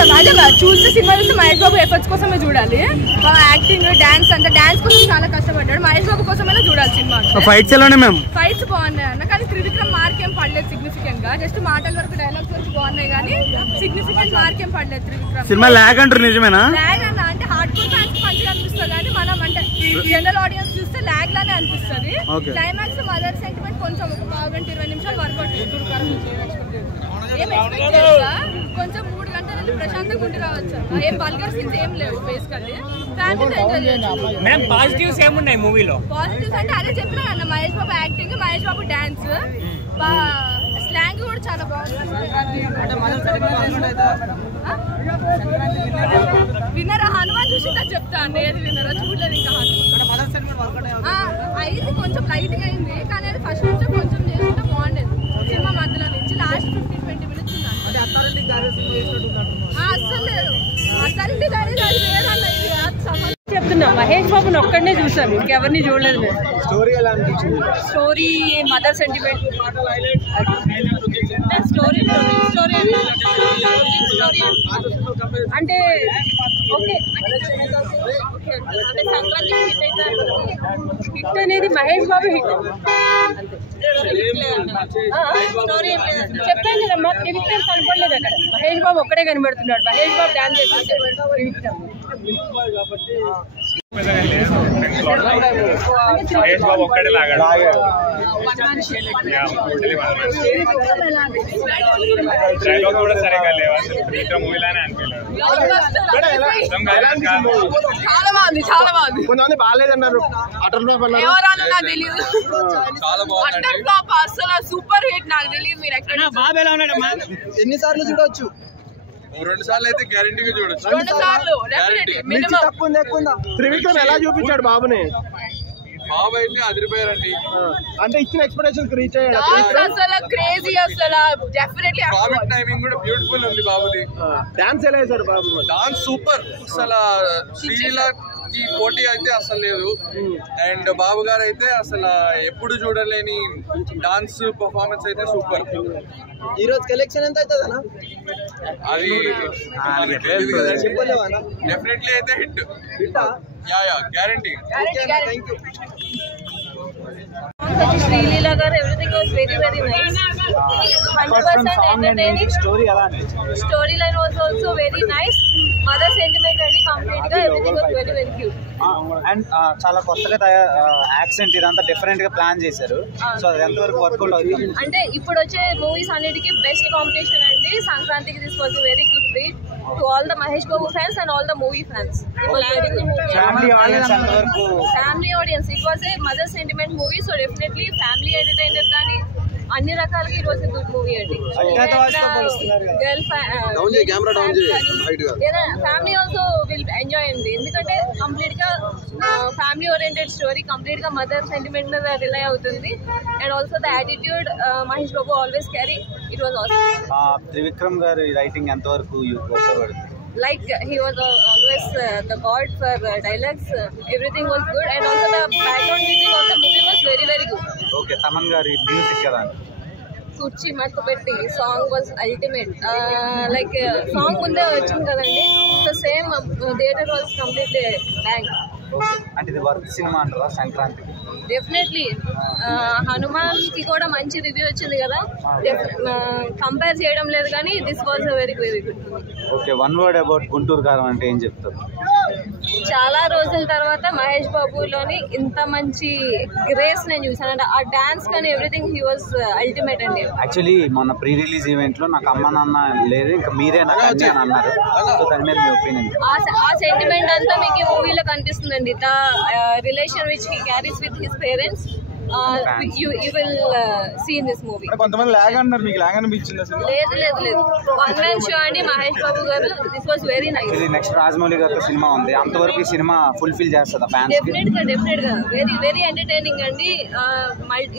అదే చూస్తే సినిమా చూస్తే మహేష్ బాబు ఎఫర్ట్స్ కోసమే చూడాలి. యాక్టింగ్ డాన్స్ అంతా డాన్స్ కోసం చాలా కష్టపడ్డాడు. మహేష్ బాబు కోసమైనా చూడాలి సినిమా. ఫైట్స్ ఎలానే మ్యామ్? ఫైట్స్ బాగున్నాయి అన్న, కానీ త్రివిక్రమ్ మార్క్ ఏం పడలేదు సిగ్నిఫికెంట్ గా. జస్ట్ మాటల వరకు డైలాగ్స్ వరకు బాగున్నాయి కానీ సిగ్నిఫికెంట్ మార్క్ ఏం పడలేదు త్రివిక్రమ్. సినిమా లాగ్ అంటారు, నిజమేనా? లాగ్ అన్న అంటే హార్డ్ కోర్ ఫ్యాన్స్ మంచిగా అనిపిస్తుంది కానీ మనం అంటే జనరల్ ఆడియన్స్ చూస్తే లాగ్ లానే అనిపిస్తుంది. క్లైమాక్స్ మదర్ సెంటిమెంట్ కొంచెం 1-20 నిమిషాలు వర్కౌట్ ఏం ఎక్స్పెక్ట్ చేస్తా. కొంచెం 3 గంటల నుంచి ప్రశాంతంగా ఉండి రావచ్చు. ఏం వల్గర్ సీన్స్ ఏం లేవు బేసికల్లీ. ఫ్యామిలీతో ఎంజాయ్ చేయొచ్చు. మ్యామ్ పాజిటివ్స్ ఏమున్నాయి మూవీలో? పాజిటివ్స్ అంటే అదే చెప్పినా అన్న, Mahesh Babu acting, Mahesh Babu dance, slang కూడా చాలా బాగుంది. విన్నర్ హనుమాన్ చూసిందా చెప్తా అండి, ఏది విన్నరో చూడలేదు ఇంకా. అయింది కొంచెం లైట్ గా అయింది కానీ అది ఫస్ట్ నుంచి కొంచెం చేసుకుంటే బాగుండేది. సినిమా మధ్యలో నుంచి లాస్ట్ 15-20 మినిట్స్ అస్సలు లేదు. అసలు చెప్తున్నా మహేష్ బాబుని ఒక్కడనే చూసాను, ఇంకెవరిని చూడలేదు మేము. స్టోరీ ఎలా అనిపించింది? Story mother sentiment. స్టోరీ అంటే ఓకే అంటే సంక్రాంతి హిట్ అనేది మహేష్ బాబు హిట్. స్టోరీ చెప్పాను కదమ్మా, త్రివిక్రమ్ కనపడలేదు అక్కడ. మహేష్ బాబు ఒక్కడే కనబడుతున్నాడు. మహేష్ బాబు డాన్స్ చేసేసాడు. త్రివిక్రమ్ మహేష్ బాబు ఒక్కడే లాగాడు. డైలాగ్ కూడా సరిగా లేవు అసలు. త్రివిక్రమ్ మూవీలానే అనిపించలేదు. చాలా బాగుంది, చాలా బాగుంది. కొంతమంది బాగాలేదన్నారు, అటర్ ఫ్లాప్ అన్నారు. ఎవరన్నా నాకు తెలియదు. అటర్ ఫ్లాప్ అసలు సూపర్ హిట్. నాకు తెలియదు మీరు ఎక్కడ. బాబు ఎలా ఉన్నాడమ్మా? ఎన్నిసార్లు చూడొచ్చు? 2 సార్లు అయితే గ్యారెంటీగా చూడొచ్చు. 2 సార్లు మినిమం. త్రివిక్రమ్ ఎలా చూపించాడు బాబుని? బాబు అయితే అదిరిపోయారండి. అంటే ఇచ్చిన ఎక్స్పెక్టేషన్ రీచ్ అయ్యాడు. అసలు క్రేజీ, అసలు డెఫినెట్లీ కామిక్ టైమింగ్ కూడా బ్యూటిఫుల్ ఉంది బాబుది. డాన్స్ ఎలా వేశాడు బాబు? Dance super. అసలు శ్రీలీలకి పోటీ అయితే అసలు లేదు. అండ్ బాబు గారు అయితే అసలు ఎప్పుడు చూడలేని డాన్స్ పర్ఫార్మెన్స్ అయితే సూపర్. ఈ రోజు కలెక్షన్ ఎంత అవుతుందన్నా? అది డెఫినెట్లీ అయితే హిట్. Yeah guarantee. శ్రీలీల గారు everything was very very nice. 100% entertaining. Story line was also very nice. Mother sentiment అని కంప్లీట్ గా everything was very very cute. And చాలా కొత్తగా యాక్సెంట్ ఇదంతా డిఫరెంట్ గా ప్లాన్ చేశారు. సో అది ఎంతవరకు వర్కౌట్ అవుతుంది? అంటే ఇప్పుడు వచ్చే మూవీస్ అన్నిటికీ బెస్ట్ కాంపిటీషన్ అండి సంక్రాంతికి. This was very good treat to all the Mahesh Babu fans and all the movie fans. It was very good. Family audience అంతవరకు. Family audience. It was a mother sentiment movie. So definitely family entertainer కానీ అన్ని రకాలుగా ఈ రోజు good movie అండి. Family also will enjoy అండి. ఎందుకంటే complete గా ఫ్యామిలీ ఓరియంటెడ్ స్టోరీ, కంప్లీట్ గా మదర్ సెంటిమెంట్ మీద రిలై అవుతుంది. And also the attitude Mahesh Babu always carry. It was also Trivikram గారి రైటింగ్ ఎంతవరకు ఉపయోగపడుతుంది? Like he was always the god for dialogues. Everything was good and also the background music of the movie was very very good. Okay, Taman gari music kada కుర్చీ మట్టు పెట్టి song was ultimate. Like song ముందే వచ్చింది కదండి. So same theatre was completely bank. అంటే ఇది work cinema అంటారా సంక్రాంతికి? డెఫినెట్లీ. హనుమాన్ కి కూడా మంచి రివ్యూ వచ్చింది కదా, కంపేర్ చేయడం లేదు కానీ this was very very good. Okay, one word about Guntur కారం అంటే ఏం చెప్తారు? చాలా రోజుల తర్వాత మహేష్ బాబులోని ఇంత మంచి గ్రేస్ నేను చూసాను. అంటే ఆ డాన్స్ కానీ ఎవ్రీథింగ్ హీ వాజ్ అల్టిమేట్ అండి. యాక్చువల్లీ మొన్న ప్రీ రిలీజ్ ఈవెంట్ లో నాకు అమ్మ నాన్న లేదు, ఇంకా మీరే నాకు అన్ని అని అన్నారు. సో దాని మీద మీ ఒపీనియన్? ఆ సెంటిమెంట్ అంతా మీకు ఈ మూవీలో కనిపిస్తుందండి. The relation which he carries with his parents. You will see in this movie. కొంతమంది లాగ్ అంటారు, మీకు లాగ్ అనిపించింది అసలు? లేదు లేదు లేదు, వన్ మ్యాన్ షో అండి మహేష్ బాబు గారు. This was very nice. ఇది నెక్స్ట్ రాజమౌళి గారితో సినిమా ఉంది, అంతవరకు ఈ సినిమా ఫుల్ఫిల్ చేస్తుందా ఫ్యాన్స్? డెఫినెట్ గా వెరీ వెరీ ఎంటర్టైనింగ్ అండి.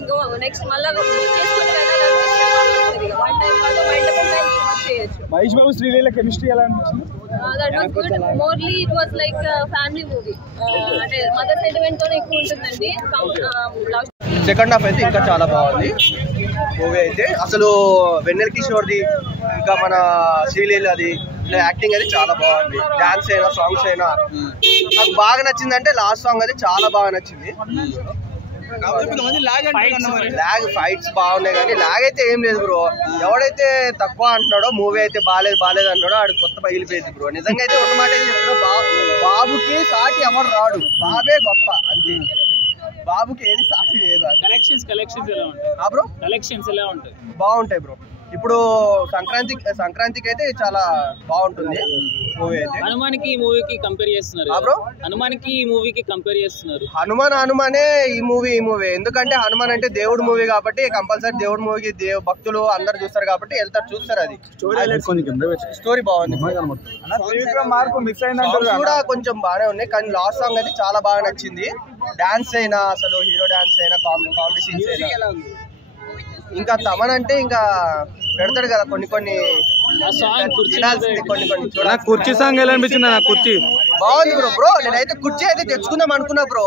ఇంకో నెక్స్ట్ మళ్ళీ చేసుకుని వెళ్ళాలనిపిస్తుంది. వన్ టైం కాదు, మల్టిపుల్ టైమ్స్ వాచ్ చేయొచ్చు. మహేష్ బాబు శ్రీలీల కెమిస్ట్రీ ఎలా అనిపించింది? That was good. Morely it was like a family movie. అంటే మదర్ సెంటిమెంట్ తోనే ఎక్కువ ఉంటుందండి. సెకండ్ హాఫ్ అయితే ఇంకా చాలా బాగుంది మూవీ అయితే. అసలు వెన్నెల కిషోర్ది ఇంకా మన శ్రీలీలది యాక్టింగ్ అది చాలా బాగుంది. డాన్స్ అయినా సాంగ్స్ అయినా నాకు బాగా నచ్చింది. అంటే లాస్ట్ సాంగ్ అది చాలా బాగా నచ్చింది. లాగ్ ఫైట్స్ బాగున్నాయి కానీ లాగ్ అయితే ఏం లేదు బ్రో. ఎవడైతే తక్కువ అంటున్నాడో మూవీ అయితే బాలేదు అంటున్నాడో ఆడు కొత్త బయలుపోయింది బ్రో. నిజంగా అయితే ఒక మాట అయితే చెప్తున్నాడు, బాబుకి సాటి ఎవరు రాడు, బాబే గొప్ప అంతే. బాబుకి ఏది సాటి లేదు. కలెక్షన్స్ ఎలా ఉంటాయి బ్రో? కలెక్షన్స్ ఎలా ఉంటాయి? బాగుంటాయి బ్రో. ఇప్పుడు సంక్రాంతికి అయితే చాలా బాగుంటుంది మూవీ అయితే. హనుమాన్కి ఈ మూవీకి కంపేర్ చేస్తున్నారు బ్రో. హనుమాన్కి ఈ మూవీకి కంపేర్ చేస్తున్నారు. హనుమానే ఈ మూవీ ఎందుకంటే హనుమాన్ అంటే దేవుడు మూవీ కాబట్టి కంపల్సరీ దేవుడు మూవీకి భక్తులు అందరు చూస్తారు కాబట్టి వెళ్తారు, చూస్తారు. అది స్టోరీ బాగుంది. కూడా కొంచెం బాగానే ఉన్నాయి కానీ లాస్ట్ సాంగ్ అయితే చాలా బాగా నచ్చింది. డాన్స్ అయినా అసలు హీరో డాన్స్ అయినా కామెడీ సీన్స్ అయినా ఇంకా తమన్ అంటే ఇంకా పెడతాడు కదా కొన్ని కుర్చీ సాంగ్ ఎలా అనిపించింది? కుర్చీ బాగుంది బ్రో. నేనైతే కుర్చీ అయితే తెచ్చుకుందాం అనుకున్నా బ్రో.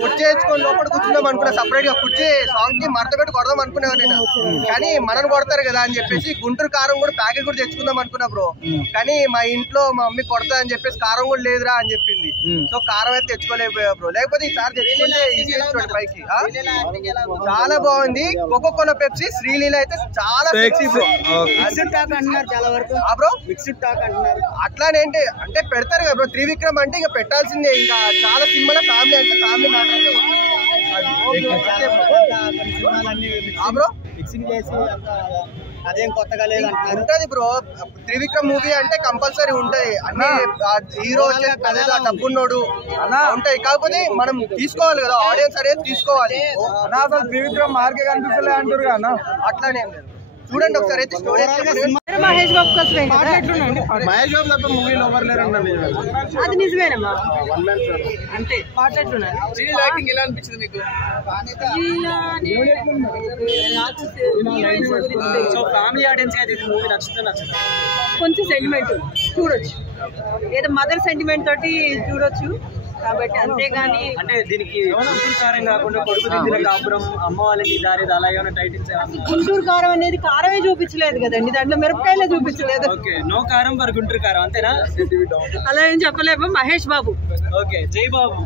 కుర్చీ తెచ్చుకొని లోపల కూర్చుందాం అనుకున్నా. సపరేట్ గా కుర్చీ సాంగ్ కి మడత పెట్టి కొడదాం అనుకున్నా నేను. కానీ మనని కొడతారు కదా అని చెప్పేసి గుంటూరు కారం కూడా ప్యాకెట్ కూడా తెచ్చుకుందాం అనుకున్నా బ్రో. కానీ మా ఇంట్లో మా మమ్మీ కొడతా అని చెప్పేసి కారం కూడా లేదురా అని చెప్పింది. సో కారం అయితే తెచ్చుకోలేకపోయా బ్రో. లేకపోతే ఈసారి తెచ్చుకుంటే ఈజీ పైకి. చాలా బాగుంది. కోకోకోలా పెప్సీ శ్రీలీల అయితే చాలా సెక్సీ బ్రో. అట్లానేంటి అంటే పెడతారు కదా బ్రో. త్రివిక్రమ్ అంటే ఇంకా పెట్టాల్సిందే. ఇంకా చాలా సినిమాలో ఫ్యామిలీ అంటే ఫ్యామిలీ మ్యాటర్ అదేం కొత్తగా లేదు ఉంటది బ్రో. త్రివిక్రమ్ మూవీ అంటే కంపల్సరీ ఉంటాయి అన్ని. హీరో వచ్చే డబ్బున్నోడు ఉంటాయి. కాకపోతే మనం తీసుకోవాలి కదా, ఆడియన్స్ అనేది తీసుకోవాలి. త్రివిక్రమ్ మార్కే కనిపిస్తలే అంటారు కదా, అట్లానే చూడండి ఒకసారి అయితే స్టోరీ. మహేష్ బాబు కోసం మహేష్ బాబు తప్ప మూవీలో ఎవరు లేరండి. అది నిజమేనమ్మా అంటే మాట్లాడుతున్నాను. ఎలా అనిపించింది మీకు? ఫ్యామిలీ ఆడియన్స్ అయితే మూవీ నచ్చుతుంది. కొంచెం సెంటిమెంట్ చూడొచ్చు, ఏదో మదర్ సెంటిమెంట్ తోటి చూడొచ్చు కాబట్టి. అంతేగాని అంటే దీనికి గుంటూరు కారం కాకుండా కొడుకు దిద్దిన కాపురం, అమ్మ వాళ్ళకి దారి, అలా ఏమైనా టైటిల్స్? గుంటూరు కారం అనేది కారమే చూపించలేదు కదండి, దాంట్లో మిరపకాయలే చూపించలేదు. ఓకే, నో కారం ఫర్ గుంటూరు కారం అంతేనా? అలా ఏం చెప్పలేము. మహేష్ బాబు ఓకే, జై బాబు.